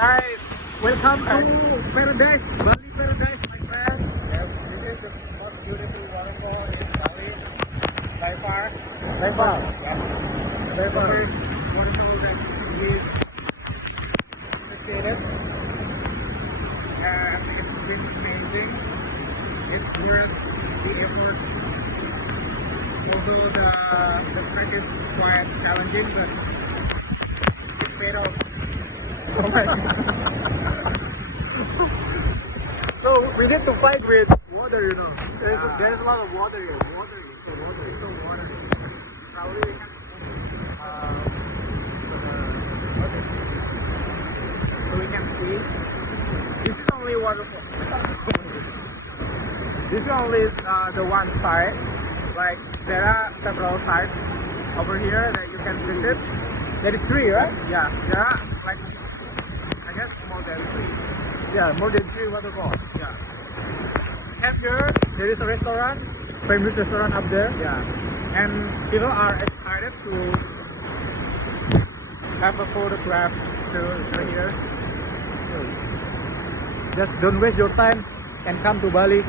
Alright, welcome to Paradise, Bali Paradise, my friend. Yes, this is the most beautiful waterfall in Bali by far. By far. Yeah. By The far. first waterfall that we've appreciated. I think it's been amazing. It's worth the effort. Although the trek is quite challenging, but it paid off. Oh my God. So we need to fight with water, you know. There's a lot of water here. So water. Probably we can so we can see. This is only waterfall. This is only the one side. Like there are several sides over here that you can visit. There is three, right? Yeah, there are like I guess more than three. Yeah, more than three waterfalls. Yeah. And here, there is a restaurant, famous restaurant up there. Yeah. And people are excited to have a photograph to here. Just don't waste your time and come to Bali.